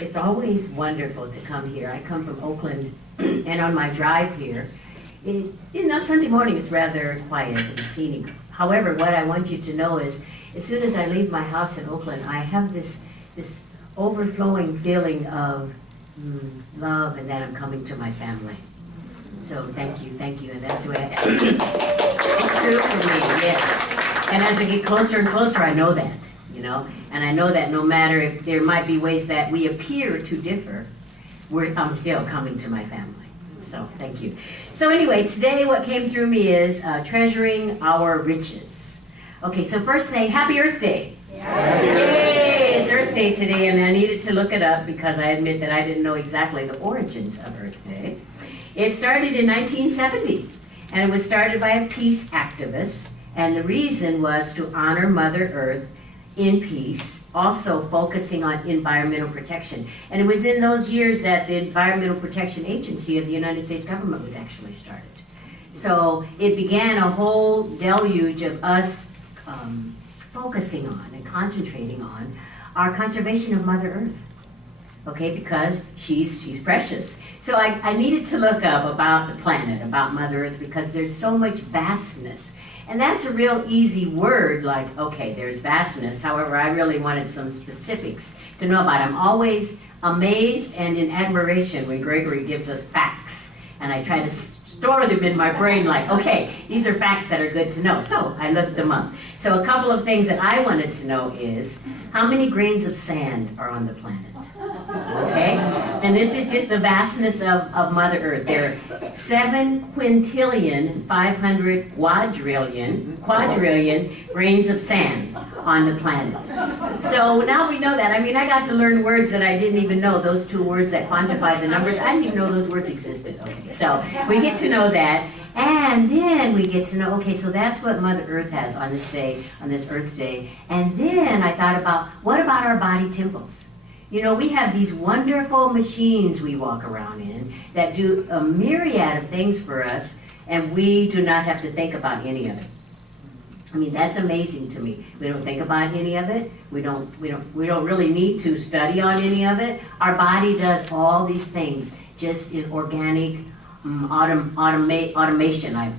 It's always wonderful to come here. I come from Oakland, and on my drive here, on Sunday morning it's rather quiet and scenic. However, what I want you to know is, as soon as I leave my house in Oakland, I have this overflowing feeling of love, and that I'm coming to my family. So thank you, and that's the way it's true for me, yes. And as I get closer and closer, I know that, and I know that no matter if there might be ways that we appear to differ, I'm still coming to my family. So thank you. So anyway, today what came through me is treasuring our riches. Okay, so first thing, Happy Earth Day. Yay! It's Earth Day today, and I needed to look it up because I admit that I didn't know exactly the origins of Earth Day. It started in 1970, and it was started by a peace activist, and the reason was to honor Mother Earth in peace, also focusing on environmental protection. And it was in those years that the Environmental Protection Agency of the United States government was actually started. So it began a whole deluge of us focusing on and concentrating on our conservation of Mother Earth, okay, because she's precious. So I needed to look up about the planet, about Mother Earth, because there's so much vastness. And that's a real easy word, like, okay, there's vastness. However, I really wanted some specifics to know about it. I'm always amazed and in admiration when Gregory gives us facts. And I try to store them in my brain like, okay, these are facts that are good to know. So I looked them up. So a couple of things that I wanted to know is, how many grains of sand are on the planet? Okay? And this is just the vastness of Mother Earth. There are 7 quintillion, 500 quadrillion grains of sand on the planet. So now we know that. I mean, I got to learn words that I didn't even know, those 2 words that quantify the numbers. I didn't even know those words existed. Okay, so we get to know that. And then we get to know, okay, so that's what Mother Earth has on this day, on this Earth Day. And then I thought about, what about our body temples? We have these wonderful machines we walk around in that do a myriad of things for us, and we do not have to think about any of it. I mean, that's amazing to me. We don't think about any of it. We don't really need to study on any of it. Our body does all these things just in organic automation, I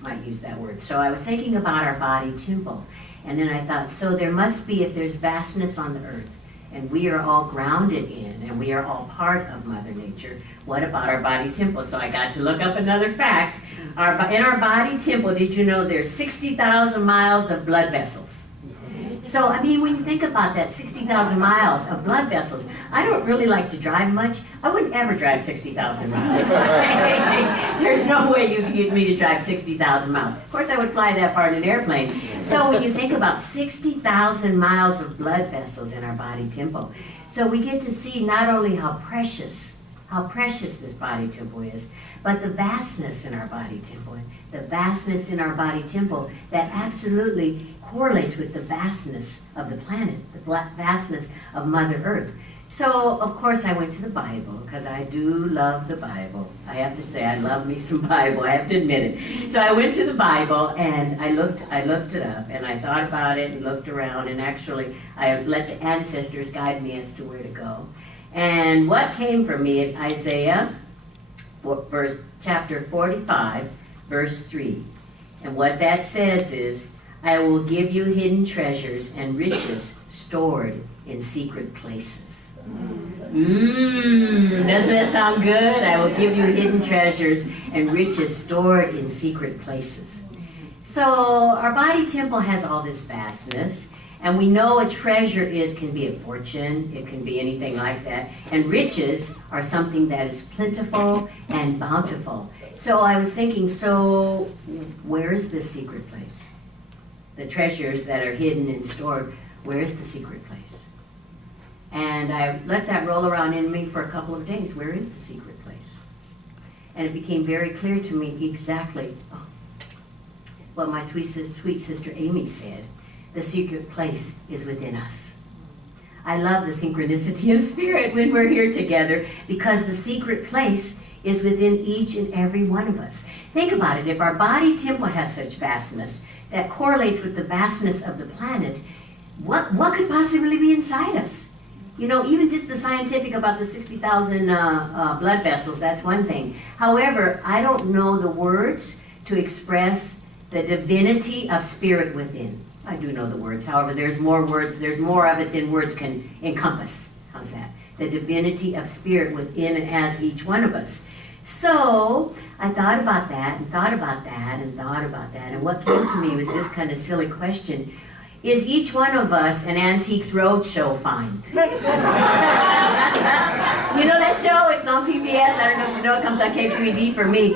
might use that word. So I was thinking about our body temple, and then I thought, so there must be, if there's vastness on the earth, and we are all grounded in, and we are all part of Mother Nature, what about our body temple? So I got to look up another fact. In our body temple, did you know there's 60,000 miles of blood vessels? So, I mean, when you think about that, 60,000 miles of blood vessels, I don't really like to drive much. I wouldn't ever drive 60,000 miles. There's no way you could get me to drive 60,000 miles. Of course, I would fly that far in an airplane. So when you think about 60,000 miles of blood vessels in our body temple, so we get to see not only how precious this body temple is, but the vastness in our body temple. The vastness in our body temple that absolutely correlates with the vastness of the planet, the vastness of Mother Earth. So, of course, I went to the Bible, because I do love the Bible. I have to say, I love me some Bible, I have to admit it. So I went to the Bible, and I looked it up, and I thought about it, and looked around, and actually, I let the ancestors guide me as to where to go. And what came for me is Isaiah, chapter 45, verse 3. And what that says is, I will give you hidden treasures and riches stored in secret places. Doesn't that sound good? I will give you hidden treasures and riches stored in secret places. So our body temple has all this vastness, and we know a treasure can be a fortune, it can be anything like that, and riches are something that is plentiful and bountiful. So I was thinking, so where is this secret place? The treasures that are hidden and stored, where is the secret place? And I let that roll around in me for a couple of days. Where is the secret place? And it became very clear to me exactly what my sweet sister Amy said. The secret place is within us. I love the synchronicity of spirit when we're here together, because the secret place is within each and every one of us. Think about it. If our body temple has such vastness that correlates with the vastness of the planet, what could possibly be inside us? You know, even just the scientific about the 60,000 blood vessels, that's one thing. However, I don't know the words to express the divinity of spirit within. I do know the words, however, there's more words, there's more of it than words can encompass. How's that? The divinity of spirit within and as each one of us. So I thought about that and thought about that and thought about that, and what came to me was this kind of silly question. Is each one of us an Antiques Roadshow find? You know that show? It's on PBS. I don't know if you know, it comes on KQED for me.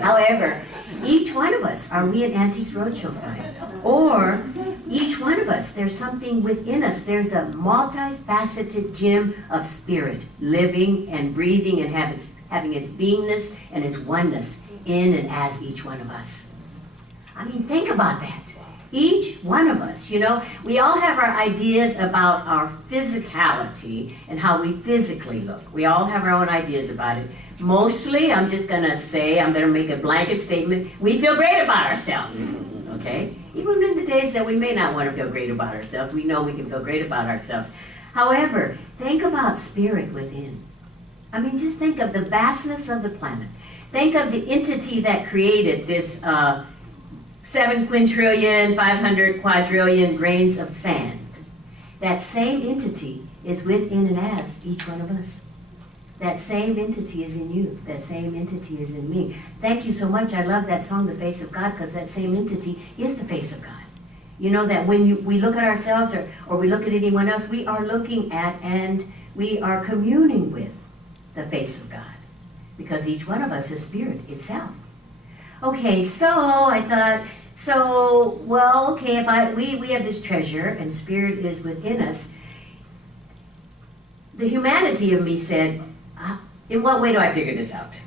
However, each one of us, are we an Antiques Roadshow find? Or each one of us, there's something within us. There's a multifaceted gem of spirit, living and breathing and having its beingness and its oneness in and as each one of us. I mean, think about that. Each one of us, you know, we all have our ideas about our physicality and how we physically look. We all have our own ideas about it. Mostly, I'm just going to say, I'm going to make a blanket statement, we feel great about ourselves, okay? Even in the days that we may not want to feel great about ourselves, we know we can feel great about ourselves. However, think about spirit within. I mean, just think of the vastness of the planet. Think of the entity that created this 7 quintillion, 500 quadrillion grains of sand. That same entity is within and as each one of us. That same entity is in you. That same entity is in me. Thank you so much. I love that song, The Face of God, because that same entity is the face of God. You know that when we look at ourselves or we look at anyone else, we are looking at and we are communing with the face of God, because each one of us is spirit itself. Okay, so I thought, well, okay, if we have this treasure and spirit is within us, the humanity of me said, in what way do I figure this out?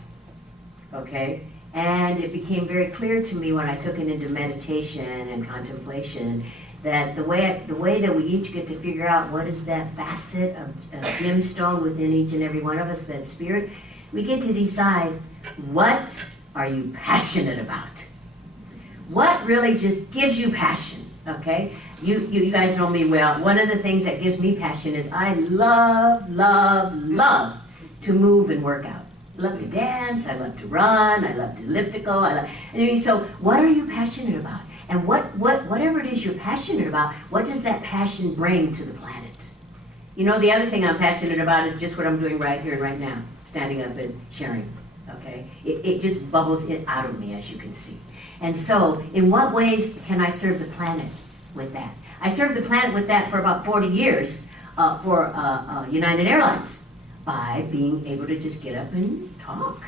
Okay, and it became very clear to me when I took it into meditation and contemplation that the way that we each get to figure out what is that facet of gemstone within each and every one of us, that spirit, we get to decide, what are you passionate about? What really just gives you passion, okay? You guys know me well. One of the things that gives me passion is I love, love, love to move and work out. I love to dance, I love to run, I love to elliptical, so what are you passionate about? And whatever it is you're passionate about, what does that passion bring to the planet? You know, the other thing I'm passionate about is just what I'm doing right here and right now, standing up and sharing, okay? It just bubbles it out of me, as you can see. And so, in what ways can I serve the planet with that? I served the planet with that for about 40 years for United Airlines, by being able to just get up and talk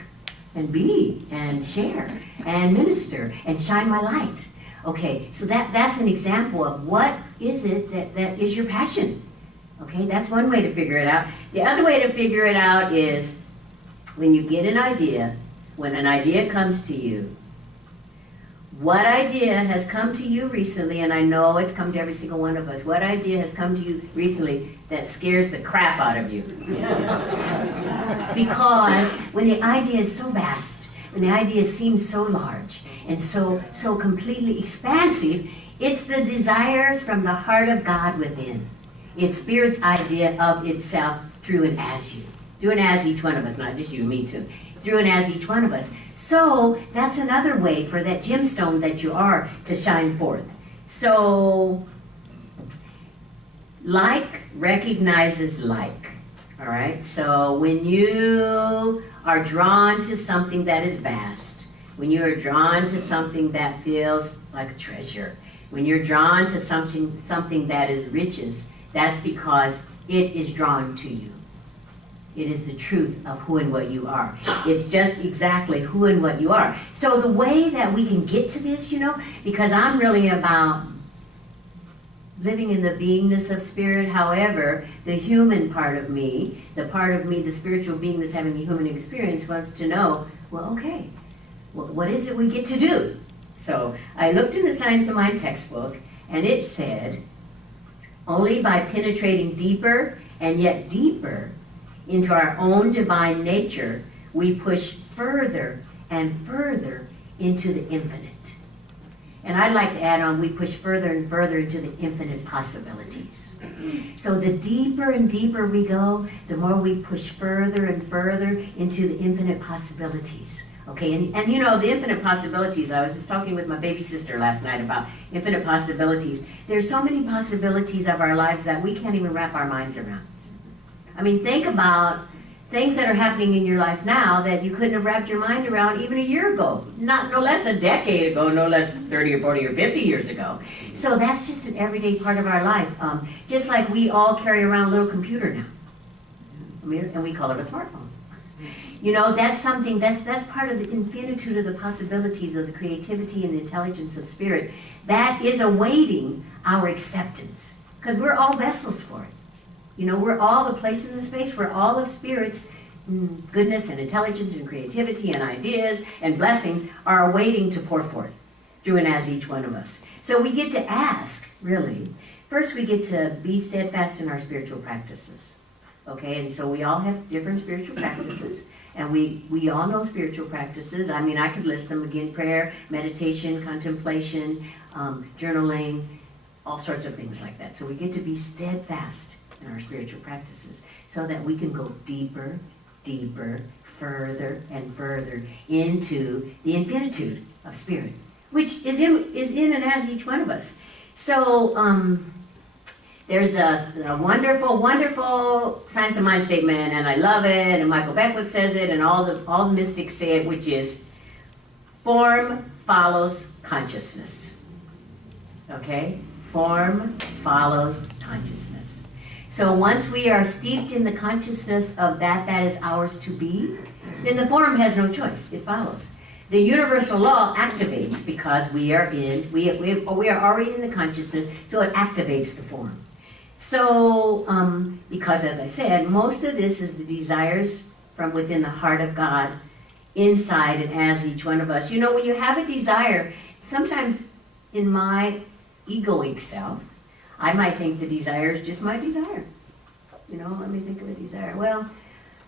and be and share and minister and shine my light. Okay, so that's an example of what is it that is your passion. Okay, that's one way to figure it out. The other way to figure it out is when you get an idea, when an idea comes to you, what idea has come to you recently, and I know it's come to every single one of us, what idea has come to you recently that scares the crap out of you? Because when the idea is so vast, when the idea seems so large and so completely expansive, it's the desires from the heart of God within. It's Spirit's idea of itself through and as you. Through and as each one of us, not just you, me too. Through and as each one of us. So that's another way for that gemstone that you are to shine forth. So like recognizes like. All right, so when you are drawn to something that is vast, when you are drawn to something that feels like a treasure, when you're drawn to something that is riches, that's because it is drawn to you. It is the truth of who and what you are. It's just exactly who and what you are. So the way that we can get to this, you know, because I'm really about living in the beingness of spirit. However, the human part of me, the spiritual being that's having a human experience, wants to know, well, okay, what is it we get to do? So I looked in the Science of Mind textbook, and it said, only by penetrating deeper and yet deeper into our own divine nature, we push further and further into the infinite. And I'd like to add on, we push further and further into the infinite possibilities. So the deeper and deeper we go, the more we push further and further into the infinite possibilities. Okay, and you know, the infinite possibilities, I was just talking with my baby sister last night about infinite possibilities. There's so many possibilities of our lives that we can't even wrap our minds around. I mean, think about things that are happening in your life now that you couldn't have wrapped your mind around even a year ago. No less a decade ago, no less 30 or 40 or 50 years ago. So that's just an everyday part of our life. Just like we all carry around a little computer now. And we call it a smartphone. You know, that's something, that's part of the infinitude of the possibilities of the creativity and the intelligence of spirit. That is awaiting our acceptance. Because we're all vessels for it. You know, we're all the place in the space where all of spirit's goodness and intelligence and creativity and ideas and blessings are awaiting to pour forth through and as each one of us. So we get to ask, really. First, we get to be steadfast in our spiritual practices. Okay, and so we all have different spiritual practices. And we all know spiritual practices. I mean, I could list them again: prayer, meditation, contemplation, journaling, all sorts of things like that. So we get to be steadfast in our spiritual practices so that we can go deeper, deeper, further and further into the infinitude of spirit, which is in and as each one of us. So there's a wonderful, wonderful Science of Mind statement, and I love it, and Michael Beckwith says it, and all the mystics say it, which is, form follows consciousness. Okay? Form follows consciousness. So once we are steeped in the consciousness of that is ours to be, then the form has no choice. It follows. The universal law activates because we are already in the consciousness, so it activates the form. So, because as I said, most of this is the desires from within the heart of God, inside and as each one of us. You know, when you have a desire, sometimes in my egoic self, I might think the desire is just my desire. You know, let me think of a desire. Well,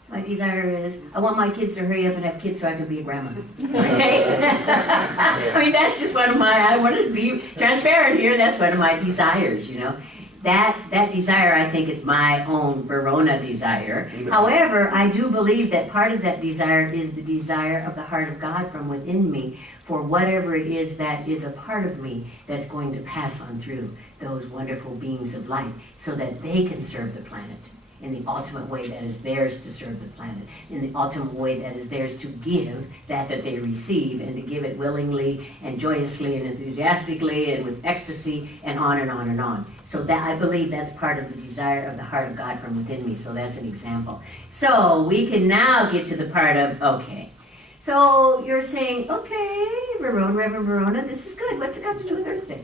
my desire is, I want my kids to hurry up and have kids so I can be a grandma. Okay? I mean, that's just one of I wanted to be transparent here, that's one of my desires, you know. That desire, I think, is my own Verona desire. However, I do believe that part of that desire is the desire of the heart of God from within me for whatever it is that is a part of me that's going to pass on through those wonderful beings of light so that they can serve the planet in the ultimate way that is theirs to serve the planet, in the ultimate way that is theirs to give that they receive, and to give it willingly and joyously and enthusiastically and with ecstasy and on and on and on. So that, I believe that's part of the desire of the heart of God from within me, so that's an example. So we can now get to the part of, okay, so you're saying, okay, Reverend Verona, this is good. What's it got to do with Earth Day?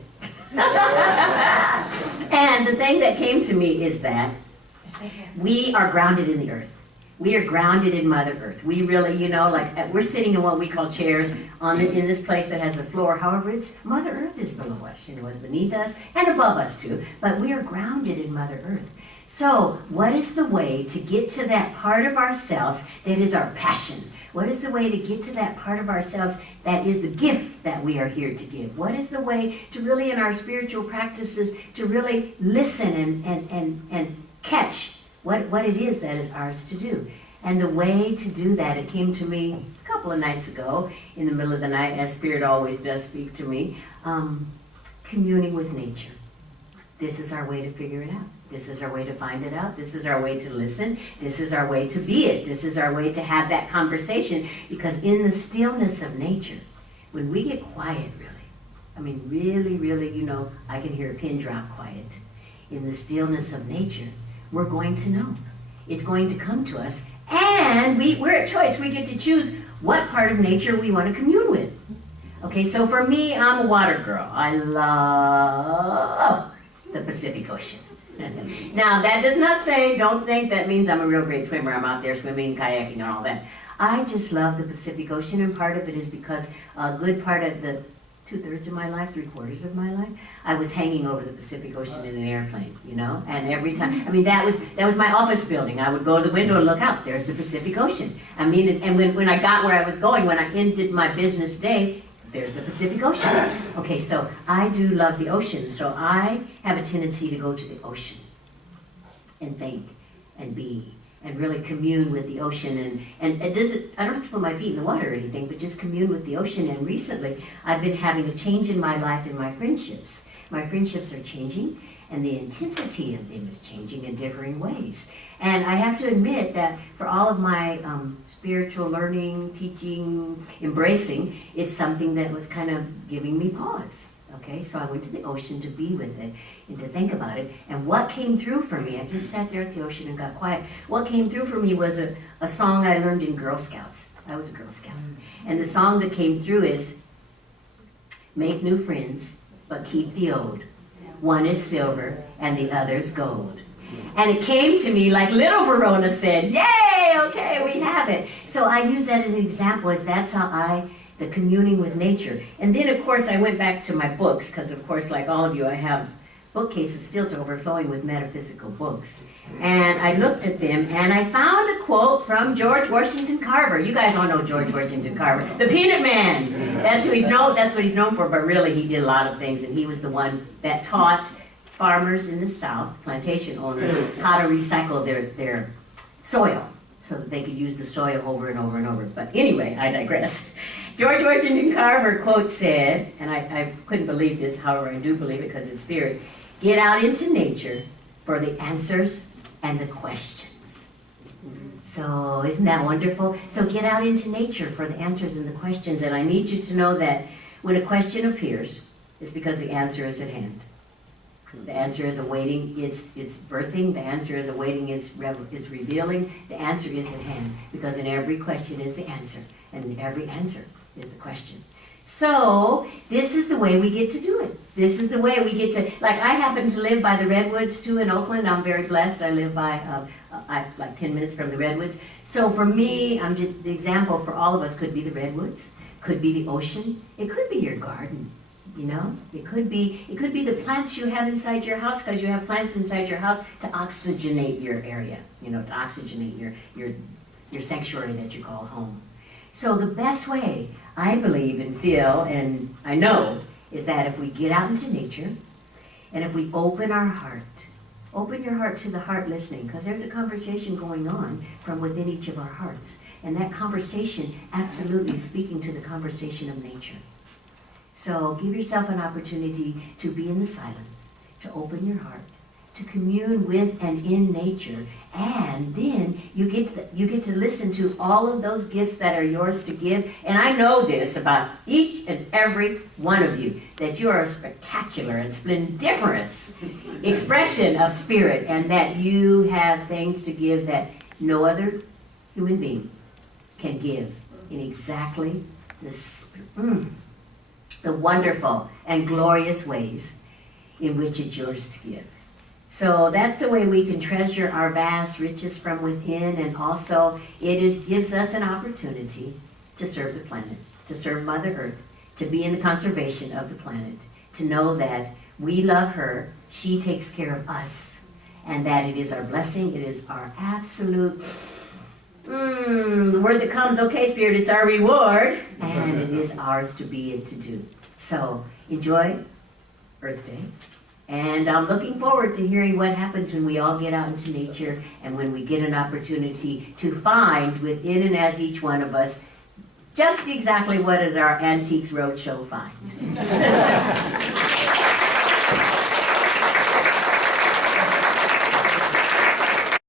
And the thing that came to me is that we are grounded in the earth. We are grounded in Mother Earth. We really, you know, like we're sitting in what we call chairs in this place that has a floor. However, it's Mother Earth is below us, you know, is beneath us and above us too. But we are grounded in Mother Earth. So what is the way to get to that part of ourselves that is our passion? What is the way to get to that part of ourselves that is the gift that we are here to give? What is the way to really, in our spiritual practices, to really listen and catch what it is that is ours to do? And the way to do that, it came to me a couple of nights ago in the middle of the night, as Spirit always does speak to me, communing with nature. This is our way to figure it out. This is our way to find it out. This is our way to listen. This is our way to be it. This is our way to have that conversation, because in the stillness of nature, when we get quiet, really, I mean, really, really, you know, I can hear a pin drop quiet. In the stillness of nature, we're going to know. It's going to come to us, and we're at choice. We get to choose what part of nature we want to commune with. Okay, so for me, I'm a water girl. I love the Pacific Ocean. Now, that does not say, don't think that means I'm a real great swimmer. I'm out there swimming, kayaking, and all that. I just love the Pacific Ocean, and part of it is because a good part of the 2/3 of my life, 3/4 of my life, I was hanging over the Pacific Ocean in an airplane, you know? And every time, I mean, that was my office building. I would go to the window and look out, there's the Pacific Ocean. I mean, and when I got where I was going, when I ended my business day, there's the Pacific Ocean. Okay, so I do love the ocean, so I have a tendency to go to the ocean. and think and be and really commune with the ocean. And it doesn't, I don't have to put my feet in the water or anything, but just commune with the ocean. And recently, I've been having a change in my life in my friendships. My friendships are changing, and the intensity of them is changing in differing ways. And I have to admit that for all of my spiritual learning, teaching, embracing, it's something that was kind of giving me pause. Okay, so I went to the ocean to be with it and to think about it. And what came through for me, I just sat there at the ocean and got quiet. What came through for me was a song I learned in Girl Scouts. I was a Girl Scout. And the song that came through is, make new friends, but keep the old. One is silver and the other's gold. And it came to me like little Verona said, yay, okay, we have it. So I use that as an example, as that's how the communing with nature. And then, of course, I went back to my books, because, of course, like all of you, I have bookcases filled to overflowing with metaphysical books. And I looked at them, and I found a quote from George Washington Carver. You guys all know George Washington Carver, the Peanut Man. That's who he's known. That's what he's known for. But really, he did a lot of things, and he was the one that taught farmers in the South, plantation owners, how to recycle their soil so that they could use the soil over and over and over. But anyway, I digress. George Washington Carver quote said, and I couldn't believe this, however I do believe it because it's spirit, get out into nature for the answers and the questions. So isn't that wonderful? So get out into nature for the answers and the questions. And I need you to know that when a question appears, it's because the answer is at hand. The answer is awaiting its birthing. The answer is awaiting its revealing. The answer is at hand, because in every question is the answer, and in every answer is the question. So this is the way we get to do it. This is the way we get to, like I happen to live by the redwoods too in Oakland. I'm very blessed. I live by like 10 minutes from the redwoods. So for me, the example for all of us could be the redwoods, could be the ocean, it could be your garden. You know, it could be the plants you have inside your house, because you have plants inside your house to oxygenate your area, you know, to oxygenate your sanctuary that you call home. So the best way, I believe and feel, and I know, is that if we get out into nature, and if we open our heart, open your heart to the heart listening, because there's a conversation going on from within each of our hearts. And that conversation absolutely is speaking to the conversation of nature. So give yourself an opportunity to be in the silence, to open your heart, to commune with and in nature, and then you get to listen to all of those gifts that are yours to give. And I know this about each and every one of you, that you are a spectacular and splendiferous expression of spirit, and that you have things to give that no other human being can give in exactly the wonderful and glorious ways in which it's yours to give. So that's the way we can treasure our vast riches from within, and also it gives us an opportunity to serve the planet, to serve Mother Earth, to be in the conservation of the planet, to know that we love her, she takes care of us, and that it is our blessing, it is our absolute, the word that comes, okay, Spirit, it's our reward, and it is ours to be and to do. So enjoy Earth Day. And I'm looking forward to hearing what happens when we all get out into nature, and when we get an opportunity to find within and as each one of us just exactly what is our Antiques Roadshow find.